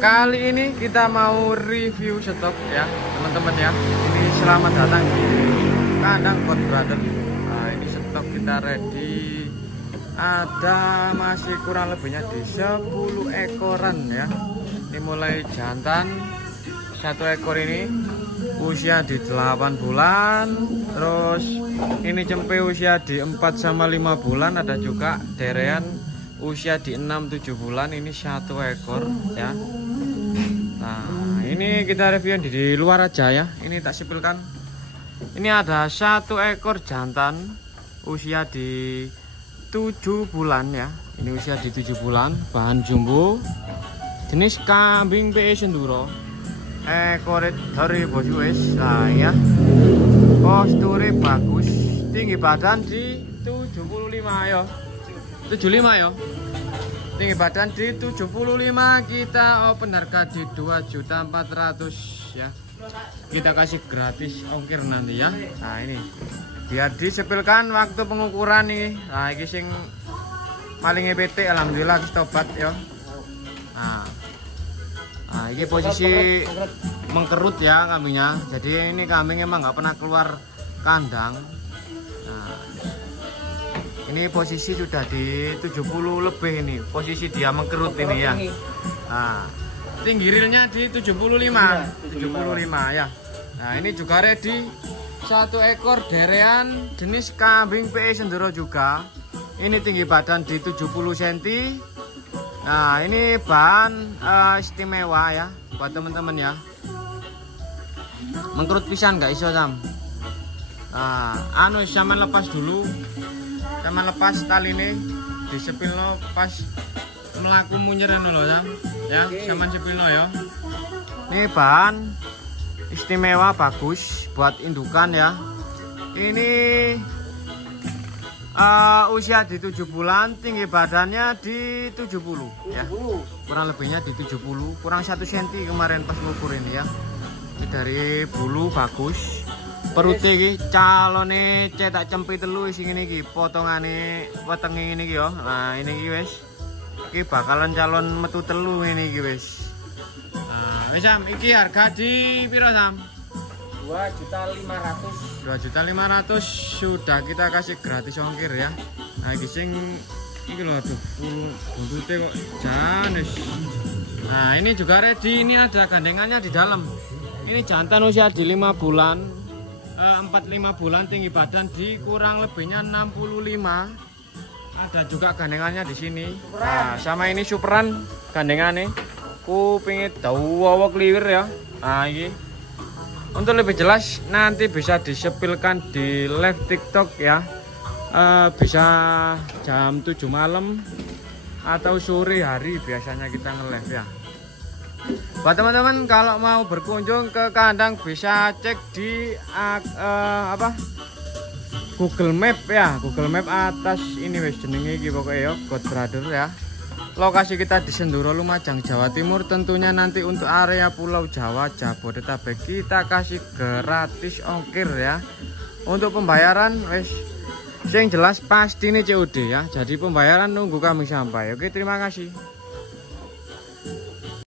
Kali ini kita mau review stok ya teman-teman ya. Ini selamat datang di kandang God Brother. Nah, ini stok kita ready. Ada masih kurang lebihnya di 10 ekoran ya. Ini mulai jantan. Satu ekor ini usia di 8 bulan. Terus ini cempe usia di 4 sama 5 bulan. Ada juga derean usia di 6-7 bulan. Ini satu ekor ya. Nah, ini kita review di luar aja ya. Ini tak sipilkan. Ini ada satu ekor jantan usia di 7 bulan ya. Ini usia di 7 bulan, bahan jumbo, jenis kambing PE Senduro. Ekor dari bos wis. Nah ya, posture bagus, tinggi badan di 75 ya, 75 ya. Tinggi badan di 75, kita open harga di 2.400.000 ya. Kita kasih gratis ongkir nanti ya. Nah ini biar disepilkan waktu pengukuran nih. Nah ini sing paling EPT alhamdulillah tobat ya. Nah ini posisi mengkerut ya kambingnya. Jadi ini kambing emang nggak pernah keluar kandang. Nah, ini posisi sudah di 70 lebih ini. Posisi dia mengkerut ini ya. Nah, tinggi realnya di 75 ya. Nah, ini juga ready. Satu ekor derean jenis kambing PE Senduro juga. Ini tinggi badan di 70 cm. Nah, ini bahan istimewa ya buat teman-teman ya. Mengkerut pisan nggak iso Sam. Nah, sama lepas dulu. Sama lepas tali ini disepil lo pas melaku munyeran lo ya, sama sepil lo ya. Ini bahan istimewa bagus buat indukan ya. Ini usia di 7 bulan, tinggi badannya di 70 ya. Kurang lebihnya di 70, kurang 1 cm kemarin pas ngukur ini ya. Ini dari bulu bagus. Perutnya iki calone cetak cempe telu sing ngene iki, potongane wetenge ngene iki ya. Nah, ini iki wis. Iki bakalan calon metu telu ngene iki wis. Nah, wis Sam, iki harga di piro Sam? 2.500.000. 2.500.000 sudah kita kasih gratis ongkir ya. Nah, iki sing iki lho aduh, buntute kok jan wis. Nah, ini juga ready, ini ada gandengannya di dalam. Ini jantan usia di 5 bulan. 4-5 bulan, tinggi badan di kurang lebihnya 65. Ada juga gandengannya di sini. Nah, sama ini superan gandengannya. Kupingnya dawa kliwir ya. Nah, ini untuk lebih jelas nanti bisa disepilkan di live TikTok ya. Bisa jam 7 malam atau sore hari biasanya kita nge-live ya. Buat teman-teman kalau mau berkunjung ke kandang bisa cek di Google Map ya. Google Map atas ini wis jenenge iki pokoknya ya, God Brother ya. Lokasi kita di Senduro Lumajang, Jawa Timur. Tentunya nanti untuk area Pulau Jawa, Jabodetabek kita kasih gratis ongkir ya. Untuk pembayaran wis sing jelas pasti ini COD ya. Jadi pembayaran nunggu kami sampai. Oke, terima kasih.